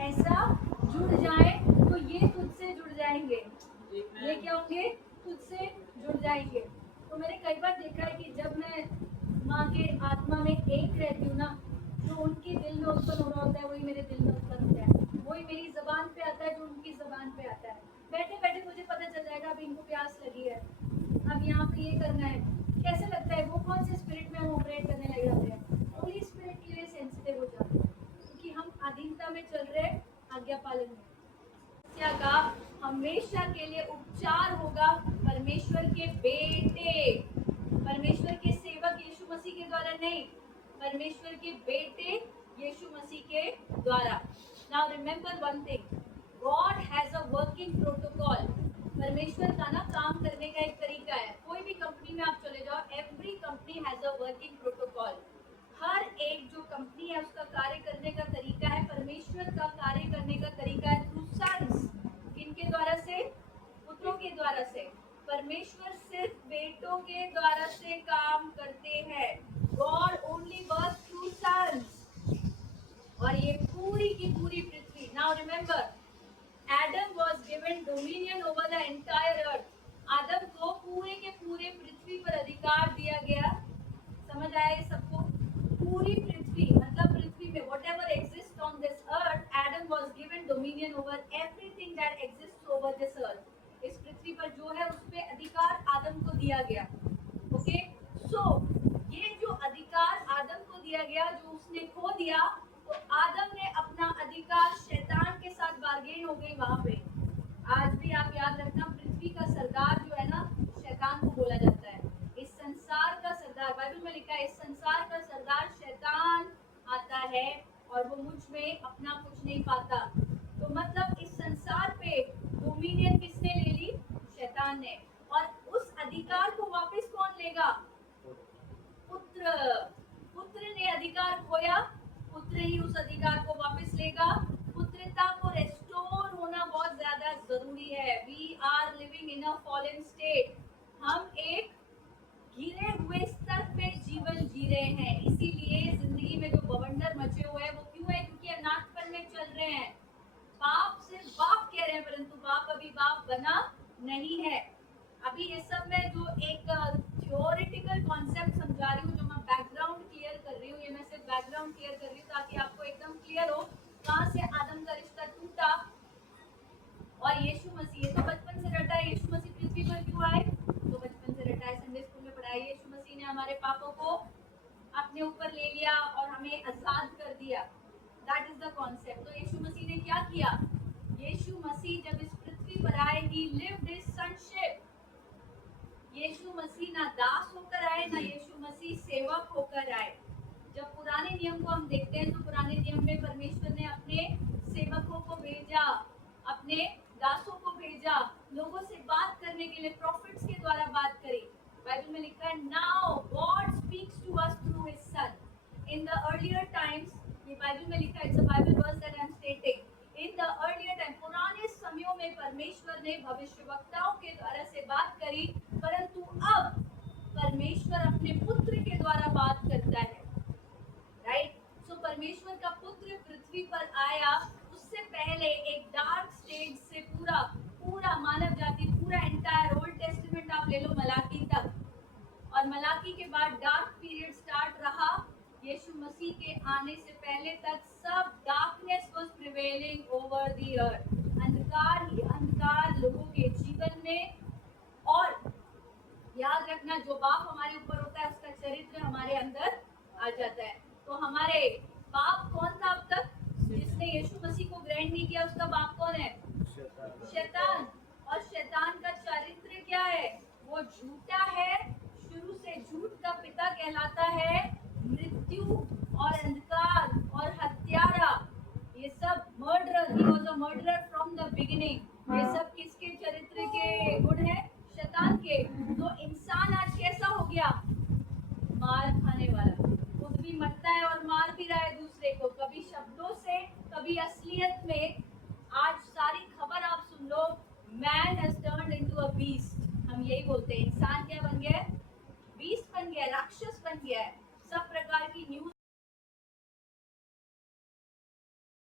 ऐसा जुड़ जाए तो ये तुझसे जुड़ जाएंगे, ये क्या होंगे, तुझसे जुड़ जाएंगे। तो मैंने कई बार देखा है कि जब मैं माँ के आत्मा में एक रहती हूँ ना, जो उनके दिल में उत्पन्न हो रहा होता है वही मेरे दिल में उत्पन्न होता है, वही मेरी जबान पे आता है जो उनकी जबान पे आता है। बैठे बैठे मुझे पता चल जाएगा अब इनको प्यास लगी है, अब यहाँ पे ये करना है। कैसे लगता है, वो कौन से स्पिरिट में हम ऑपरेट करने लग जाते हैं, होली स्पिरिट के लिए सेंसिटिव हो जाते हैं, क्योंकि हम अधीनता में चल रहे हैं, आज्ञा पालन में। समस्या का हमेशा के लिए उपचार होगा परमेश्वर के बेटे, परमेश्वर के सेवक यीशु मसीह के द्वारा नहीं, परमेश्वर के बेटे यीशु मसीह के द्वारा। Now remember one thing, God has a working protocol. परमेश्वर का ना काम करने का एक तरीका है। कोई भी कंपनी में आप चले जाओ, every company has a working protocol. हर एक जो कंपनी है उसका कार्य करने का तरीका है, परमेश्वर का कार्य करने का तरीका है थ्रू सन्स। किनके द्वारा से, पुत्रों के द्वारा से। परमेश्वर सिर्फ बेटों के द्वारा से काम करते हैं। God only work through sons. और ये पूरी की पूरी पृथ्वी, now remember, Adam was given dominion over the entire earth. Adam को पूरे के पूरे पृथ्वी पर अधिकार दिया गया। समझ आया ये सबको? पूरी पृथ्वी मतलब पृथ्वी में whatever exists on this earth, Adam was given dominion over everything that exists over this earth. इस पृथ्वी पर जो है उस पे अधिकार आदम को दिया गया। ओके, सो ये जो अधिकार आदम को दिया गया, जो उसने खो दिया, तो आदम ने अपना अधिकार शैतान के साथ बार्गेन हो गई वहां पे। आज भी आप याद रखना, पृथ्वी का सरदार जो है ना, शैतान को बोला जाता है। इस संसार का सरदार, बाइबल में लिखा है, इस संसार का सरदार शैतान आता है और वो मुझ में अपना कुछ नहीं पाता। तो मतलब इस संसार पे डोमिनियन किसने ले ली? शैतान ने। और उस अधिकार को वापस कौन लेगा? पुत्र। पुत्र ने अधिकार खोया, पुत्र ही उस अधिकार को वापस लेगा। पुत्रता को रेस्टोर होना बहुत ज्यादा जरूरी है। We are living in a fallen state. हम एक गिरे हुए स्तर पे जीवन जी रहे हैं, इसीलिए जिंदगी में जो बवंडर मचे हुए हैं वो क्यों है? क्योंकि अनाथपन में चल रहे हैं। बाप से बाप कह रहे हैं, परंतु बाप अभी बाप बना नहीं है। अभी ये सब मैं जो एक थियोरेटिकल कॉन्सेप्ट समझा रही हूँ, जो मैं बैकग्राउंड क्लियर कर रही हूँ, ये मैं सिर्फ बैकग्राउंड क्लियर कर रही हूँ ताकि आपको एकदम क्लियर हो कहाँ से आदम का रिश्ता टूटा और यीशु मसीह। तो बचपन से रटा है, यीशु मसीह पृथ्वी पर क्यों आए? तो बचपन से रटा है, संडे स्कूल में पढ़ाया, यीशु मसीह ने हमारे पापों को अपने ऊपर ले लिया और हमें आजाद कर दिया। That is the concept. तो यीशु मसीह ने क्या किया? यीशु मसीह जब इस पृथ्वी पर आए, ही लिव्ड हिज sonship। यीशु मसीह ना दास होकर आए, ना यीशु मसीह सेवक होकर आए। जब पुराने नियम को हम देखते हैं तो पुराने नियम में परमेश्वर ने अपने सेवकों को भेजा, अपने दासों को भेजा, लोगों से बात करने के लिए प्रॉफिट्स के द्वारा बात करी। बाइबल में लिखा है, now God speaks to us through his son. In the earlier times, ये बाइबल में लिखा है, it's a Bible verse that I am stating. In the earlier time, पुराने समयों में परमेश्वर ने भविष्यवक्ताओं के द्वारा से बात करी, परंतु अब परमेश्वर अपने पुत्र के द्वारा बात करता है। राइट? सो परमेश्वर का पुत्र पृथ्वी पर आया, उससे पहले एक डार्क स्टेज से पूरा पूरा मानव जाति, पूरा एंटायर ओल्ड टेस्टामेंट आप ले लो मलाकी तक, और मलाकी के बाद डार्क पीरियड स्टार्ट रहा। यीशु मसीह के आने से पहले तक सब darkness was prevailing over the earth. अंधकार ही अंधकार लोगों के जीवन में। और याद रखना, जो बाप हमारे ऊपर होता है उसका चरित्र हमारे अंदर आ जाता है। तो हमारे बाप कौन था अब तक? जिसने यीशु मसीह को ग्रहण नहीं किया उसका बाप कौन है? शैतान। और शैतान का चरित्र क्या है? वो झूठा है, शुरू से झूठ का पिता कहलाता है, मृत्यु और